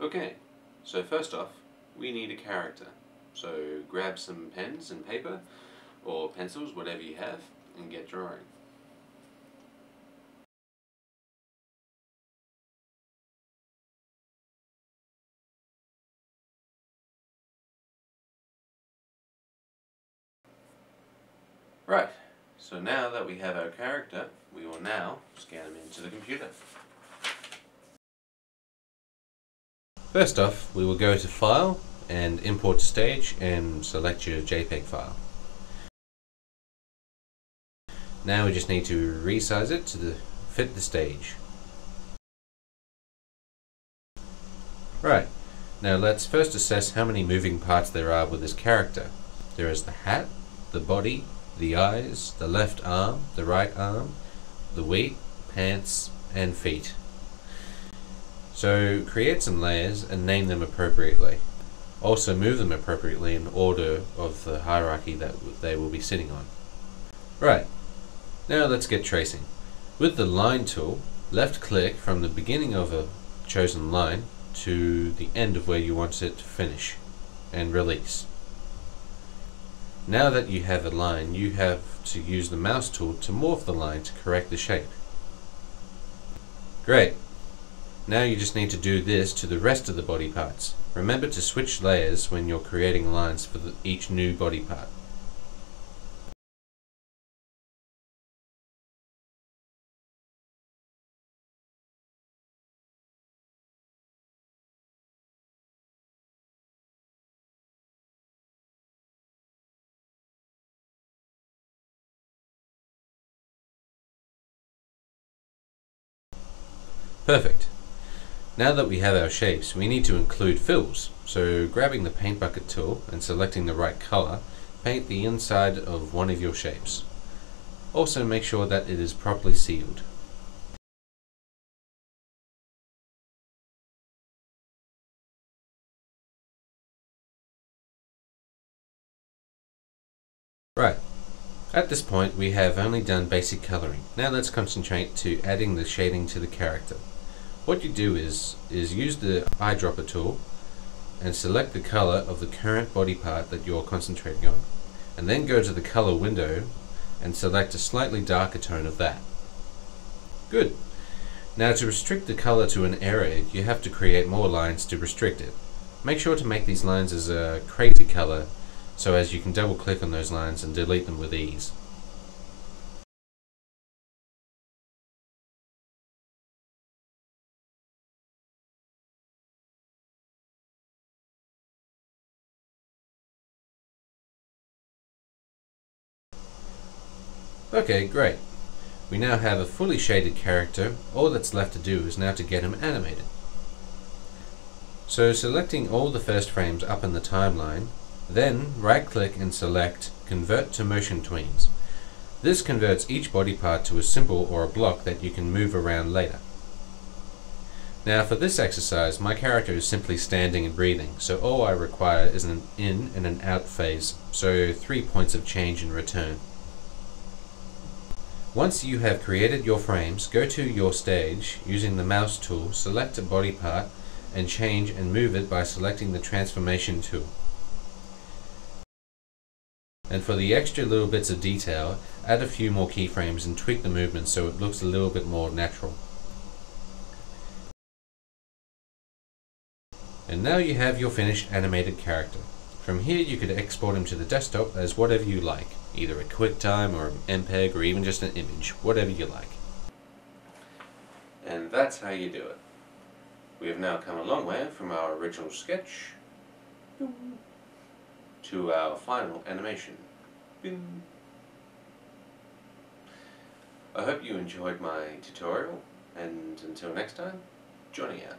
Okay, so first off, we need a character. So grab some pens and paper, or pencils, whatever you have, and get drawing. Right, so now that we have our character, we will now scan him into the computer. First off, we will go to File and Import to Stage and select your JPEG file. Now we just need to resize it to fit the stage. Right, now let's first assess how many moving parts there are with this character. There is the hat, the body, the eyes, the left arm, the right arm, the weight, pants, and feet. So create some layers and name them appropriately. Also move them appropriately in order of the hierarchy that they will be sitting on. Right, now let's get tracing. With the line tool, left click from the beginning of a chosen line to the end of where you want it to finish and release. Now that you have a line, you have to use the mouse tool to morph the line to correct the shape. Great. Now you just need to do this to the rest of the body parts. Remember to switch layers when you're creating lines for each new body part. Perfect. Now that we have our shapes, we need to include fills. So grabbing the paint bucket tool and selecting the right color, paint the inside of one of your shapes. Also make sure that it is properly sealed. Right. At this point we have only done basic coloring. Now let's concentrate to adding the shading to the character. What you do is use the eyedropper tool and select the color of the current body part that you're concentrating on, and then go to the color window and select a slightly darker tone of that. Good. Now to restrict the color to an area, you have to create more lines to restrict it. Make sure to make these lines as a crazy color so as you can double click on those lines and delete them with ease. Okay, great. We now have a fully shaded character. All that's left to do is now to get him animated. So selecting all the first frames up in the timeline, then right click and select Convert to Motion Tweens. This converts each body part to a symbol or a block that you can move around later. Now for this exercise, my character is simply standing and breathing, so all I require is an in and an out phase, so 3 points of change and return. Once you have created your frames, go to your stage using the mouse tool, select a body part, and change and move it by selecting the transformation tool. And for the extra little bits of detail, add a few more keyframes and tweak the movement so it looks a little bit more natural. And now you have your finished animated character. From here you could export him to the desktop as whatever you like, either a QuickTime or an MPEG or even just an image, whatever you like. And that's how you do it. We have now come a long way from our original sketch to our final animation. I hope you enjoyed my tutorial, and until next time, Johnny out.